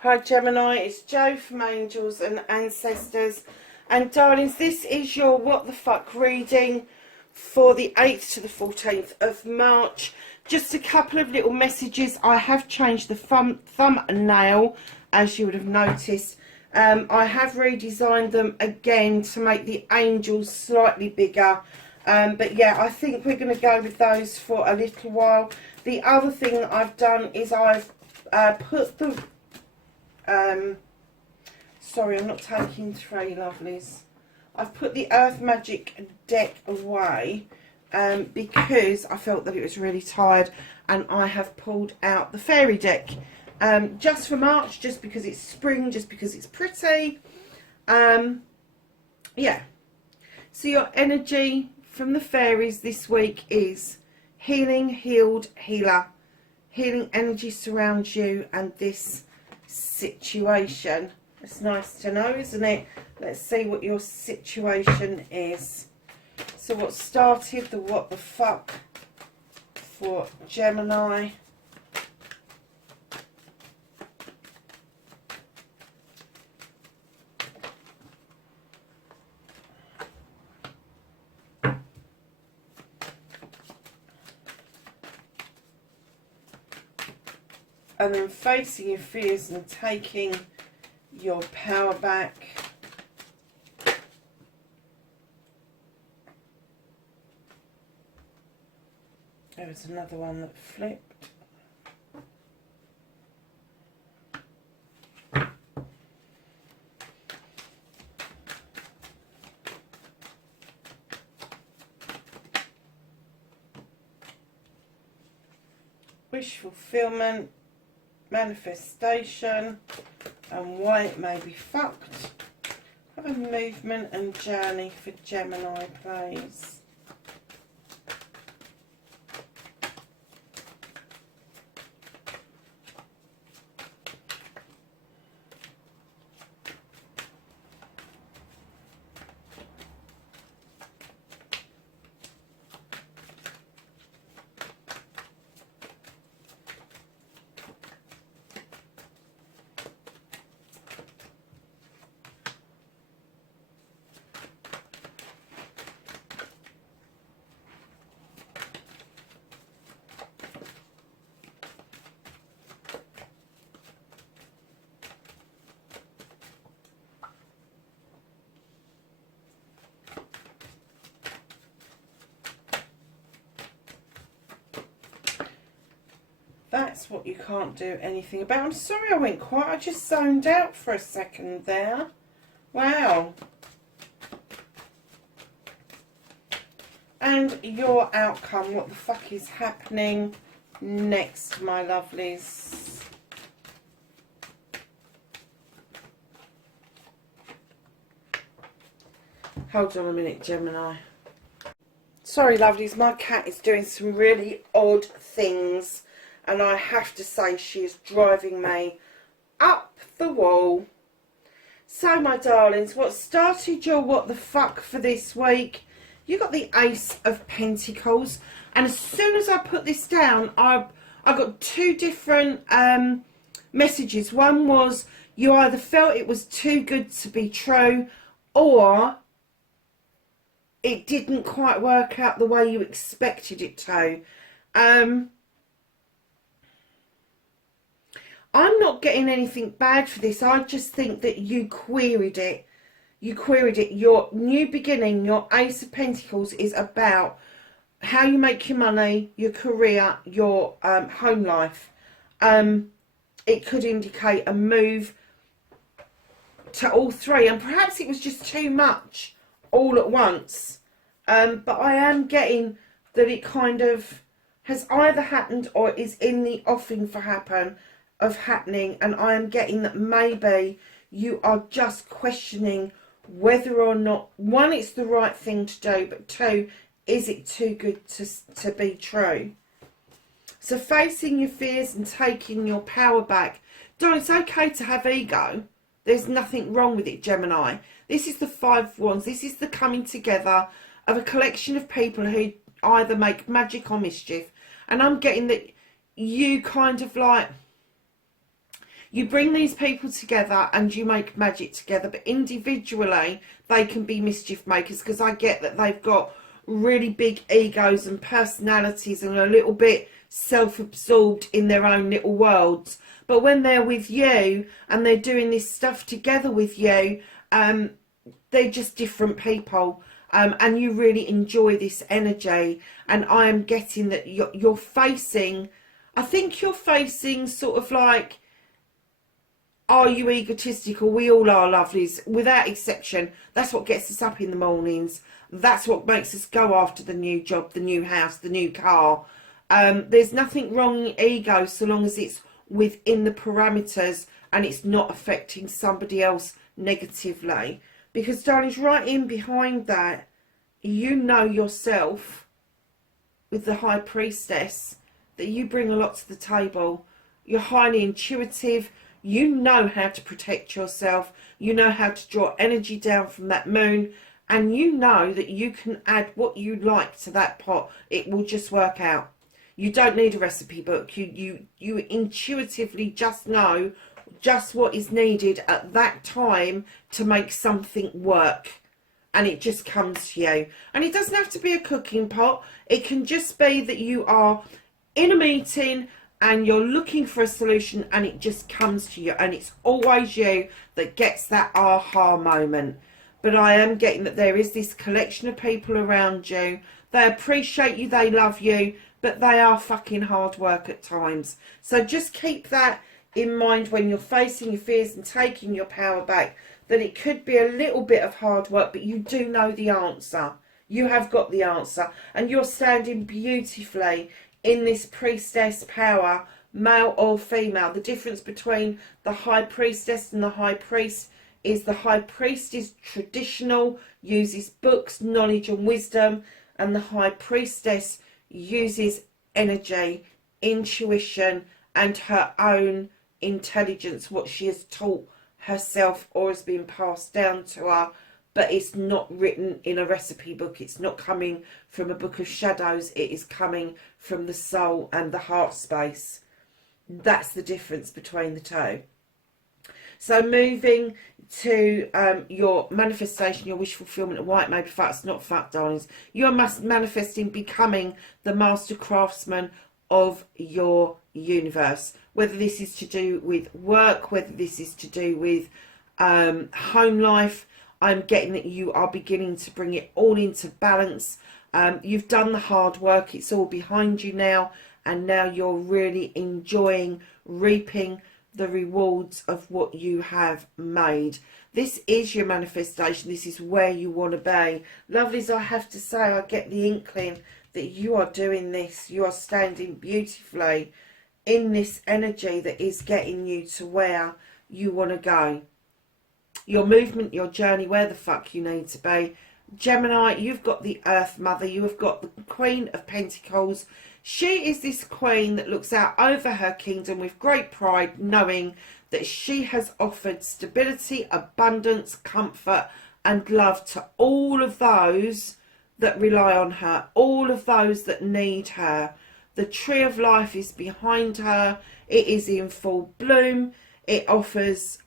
Hi Gemini, it's Jo from Angels and Ancestors, and darlings, this is your what the fuck reading for the 8th to the 14th of March. Just a couple of little messages. I have changed the thumbnail, as you would have noticed. I have redesigned them again to make the angels slightly bigger, but yeah, I think we're going to go with those for a little while. The other thing that I've done is I've put the sorry, I'm not taking 3 lovelies. I've put the Earth Magic deck away because I felt that it was really tired, and I have pulled out the fairy deck just for March, just because it's spring, just because it's pretty. Yeah, so your energy from the fairies this week is healing, healed, healer. Healing energy surrounds you and this situation. It's nice to know, isn't it? Let's see what your situation is. So what started the what the fuck for Gemini? And then facing your fears and taking your power back. There was another one that flipped. Wish fulfillment, manifestation, and why it may be fucked. Have a movement and journey for Gemini, please. That's what you can't do anything about. I'm sorry I went quiet. I just zoned out for a second there. Wow. And your outcome. What the fuck is happening next, my lovelies? Hold on a minute, Gemini. Sorry, lovelies. My cat is doing some really odd things, and I have to say she is driving me up the wall. So, my darlings, what started your what the fuck for this week? You got the Ace of Pentacles. And as soon as I put this down, I got 2 different messages. One was you either felt it was too good to be true, or it didn't quite work out the way you expected it to. I'm not getting anything bad for this. I just think that you queried it. You queried it. Your new beginning, your Ace of Pentacles, is about how you make your money, your career, your home life. It could indicate a move to all 3. And perhaps it was just too much all at once. But I am getting that it kind of has either happened or is in the offing for happening, and I am getting that maybe you are just questioning whether or not, 1, it's the right thing to do, but 2, is it too good to be true? So facing your fears and taking your power back. Darling, it's okay to have ego. There's nothing wrong with it, Gemini. This is the Five of Wands. This is the coming together of a collection of people who either make magic or mischief. And I'm getting that you kind of like, you bring these people together and you make magic together, but individually they can be mischief makers, because I get that they've got really big egos and personalities and a little bit self-absorbed in their own little worlds. But when they're with you and they're doing this stuff together with you, they're just different people. And you really enjoy this energy. And I am getting that you're facing, I think you're facing sort of like, are you egotistical? We all are, lovelies, without exception. That's what gets us up in the mornings. That's what makes us go after the new job, the new house, the new car. There's nothing wrong in ego so long as it's within the parameters and it's not affecting somebody else negatively. Because, darlings, right in behind that, you know yourself, with the High Priestess, that you bring a lot to the table. You're highly intuitive. You know how to protect yourself. You know how to draw energy down from that moon. And you know that you can add what you like to that pot. It will just work out. You don't need a recipe book. You intuitively just know just what is needed at that time to make something work. And it just comes to you. And it doesn't have to be a cooking pot. It can just be that you are in a meeting and you're looking for a solution and it just comes to you. And it's always you that gets that aha moment. But I am getting that there is this collection of people around you. They appreciate you, they love you, but they are fucking hard work at times. So just keep that in mind when you're facing your fears and taking your power back, that it could be a little bit of hard work, but you do know the answer. You have got the answer, and you're standing beautifully in this priestess power, male or female. The difference between the High Priestess and the High Priest is the High Priest is traditional, uses books, knowledge and wisdom, and the High Priestess uses energy, intuition and her own intelligence, what she has taught herself or has been passed down to her. But it's not written in a recipe book. It's not coming from a book of shadows. It is coming from the soul and the heart space. That's the difference between the two. So moving to your manifestation, your wish fulfillment, and why it may be fucked, it's not fucked, darlings. You're manifesting becoming the master craftsman of your universe. Whether this is to do with work, whether this is to do with home life, I'm getting that you are beginning to bring it all into balance. You've done the hard work. It's all behind you now. And now you're really enjoying reaping the rewards of what you have made. This is your manifestation. This is where you want to be. Lovelies, I have to say, I get the inkling that you are doing this. You are standing beautifully in this energy that is getting you to where you want to go. Your movement, your journey, where the fuck you need to be. Gemini, you've got the Earth Mother. You have got the Queen of Pentacles. She is this queen that looks out over her kingdom with great pride, knowing that she has offered stability, abundance, comfort and love to all of those that rely on her, all of those that need her. The tree of life is behind her. It is in full bloom. It offers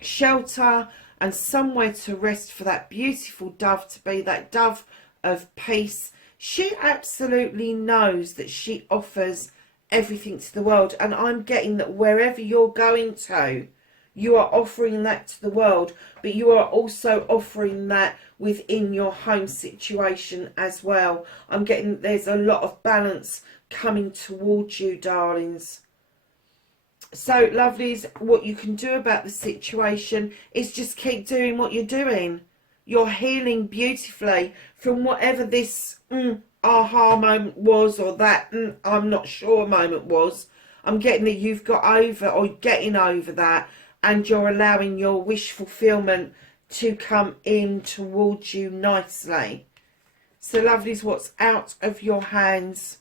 shelter and somewhere to rest for that beautiful dove to be, that dove of peace. She absolutely knows that she offers everything to the world, and I'm getting that wherever you're going to, you are offering that to the world, but you are also offering that within your home situation as well. I'm getting that there's a lot of balance coming towards you, darlings. So, lovelies, what you can do about the situation is just keep doing what you're doing. You're healing beautifully from whatever this aha moment was, or that I'm not sure moment was. I'm getting that you've got over, or getting over that, and you're allowing your wish fulfillment to come in towards you nicely. So, lovelies, what's out of your hands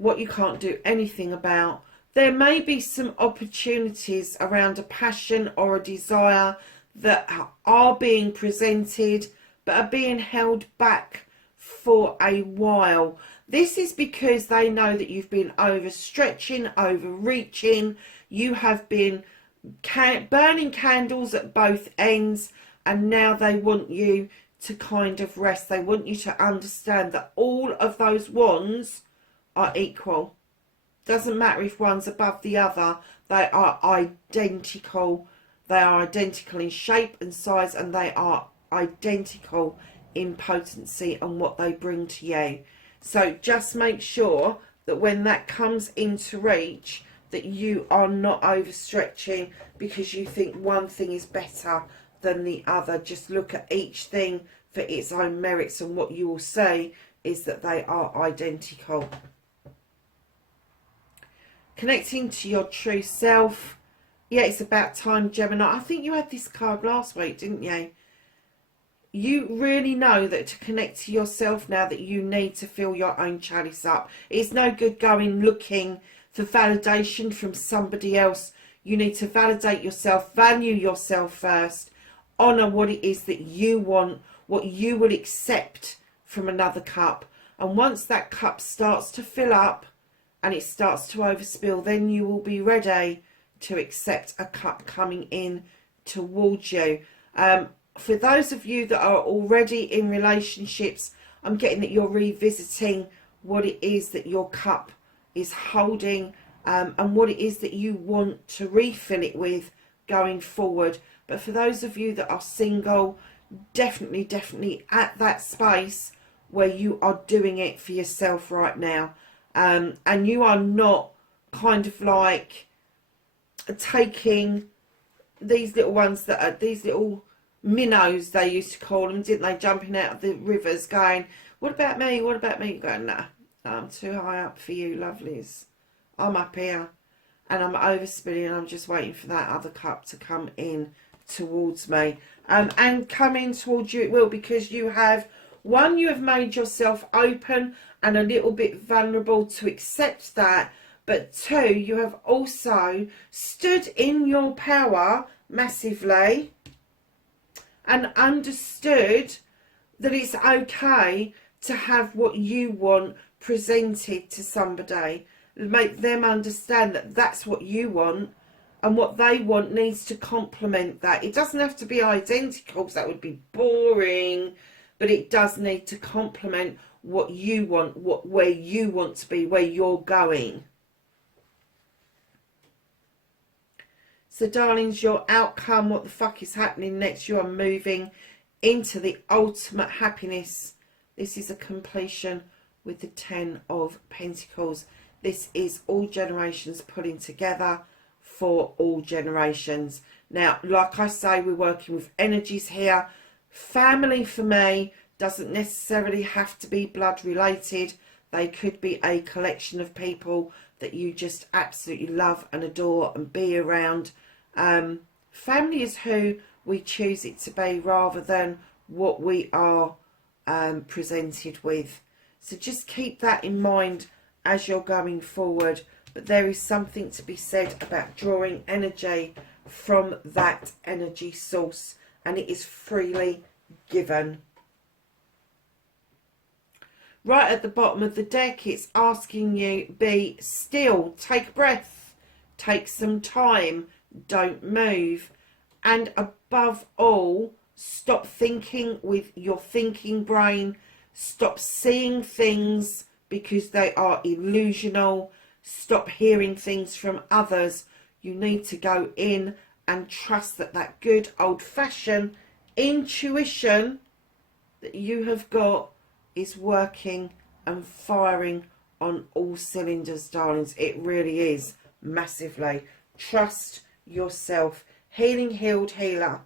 what you can't do anything about. There may be some opportunities around a passion or a desire that are being presented but are being held back for a while. This is because they know that you've been overstretching, overreaching. You have been burning candles at both ends, and now they want you to kind of rest. They want you to understand that all of those wands are equal. Doesn't matter if one's above the other. They are identical. They are identical in shape and size, and they are identical in potency and what they bring to you. So just make sure that when that comes into reach, that you are not overstretching because you think one thing is better than the other. Just look at each thing for its own merits, and what you will see is that they are identical. Connecting to your true self. Yeah, it's about time, Gemini. I think you had this card last week, didn't you? You really know that to connect to yourself now, that you need to fill your own chalice up. It's no good going looking for validation from somebody else. You need to validate yourself, value yourself first, honour what it is that you want, what you will accept from another cup. And once that cup starts to fill up and it starts to overspill, then you will be ready to accept a cup coming in towards you. For those of you that are already in relationships, I'm getting that you're revisiting what it is that your cup is holding, and what it is that you want to refill it with going forward. But for those of you that are single, definitely at that space where you are doing it for yourself right now, and you are not kind of like taking these little ones that are these little minnows, they used to call them, didn't they, jumping out of the rivers going, what about me, what about me? You're going, nah, I'm too high up for you, lovelies. I'm up here and I'm overspilling, and I'm just waiting for that other cup to come in towards me, and come in towards you it will, because you have made yourself open and a little bit vulnerable to accept that, but two, you have also stood in your power massively and understood that it's okay to have what you want presented to somebody. Make them understand that that's what you want, and what they want needs to complement that. It doesn't have to be identical, because that would be boring, but it does need to complement what you want, where you want to be, where you're going. So darlings, your outcome, what the fuck is happening next? You are moving into the ultimate happiness. This is a completion with the 10 of Pentacles. This is all generations pulling together for all generations. Now, like I say, we're working with energies here. Family for me doesn't necessarily have to be blood related. They could be a collection of people that you just absolutely love and adore and be around. Family is who we choose it to be, rather than what we are presented with. So just keep that in mind as you're going forward. But there is something to be said about drawing energy from that energy source, and it is freely given. Right at the bottom of the deck, it's asking you, be still, take a breath, take some time, don't move, and above all, stop thinking with your thinking brain. Stop seeing things because they are illusional. Stop hearing things from others. You need to go in and trust that that good old-fashioned intuition that you have got is working and firing on all cylinders, darlings. It really is, massively. Trust yourself. Healing, healed, healer.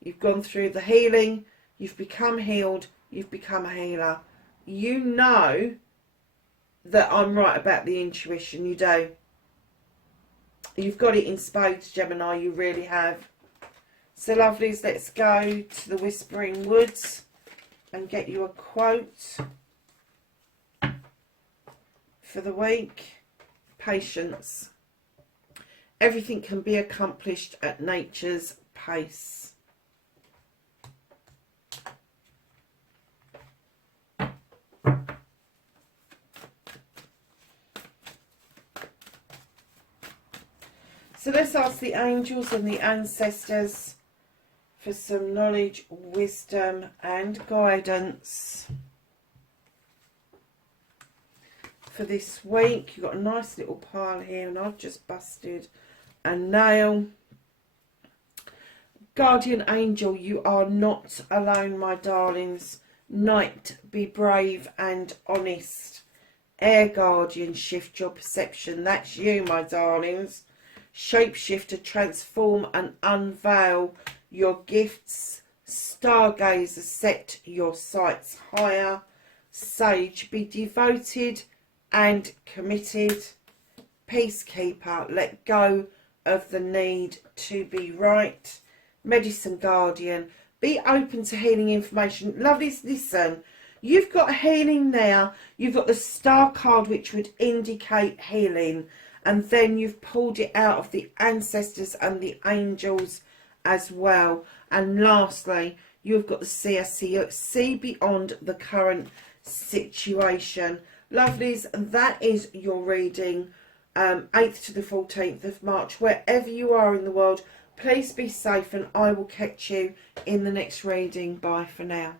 You've gone through the healing, you've become healed, you've become a healer. You know that I'm right about the intuition. You do. You've got it in spades, Gemini. You really have. So lovelies, let's go to the Whispering Woods and get you a quote. for the week. Patience. Everything can be accomplished at nature's pace. So let's ask the angels and the ancestors for some knowledge, wisdom and guidance for this week. You've got a nice little pile here and I've just busted a nail. Guardian angel, you are not alone, my darlings. Knight, be brave and honest. Air guardian, shift your perception. That's you, my darlings. Shapeshifter, transform and unveil your gifts. Stargazer, set your sights higher. Sage, be devoted and committed. Peacekeeper, let go of the need to be right. Medicine guardian, be open to healing information. Lovelies, listen, you've got healing now. You've got the star card which would indicate healing, and then you've pulled it out of the ancestors and the angels as well. And lastly, you've got the seer, see beyond the current situation. Lovelies, that is your reading, 8th to the 14th of March. Wherever you are in the world, please be safe and I will catch you in the next reading. Bye for now.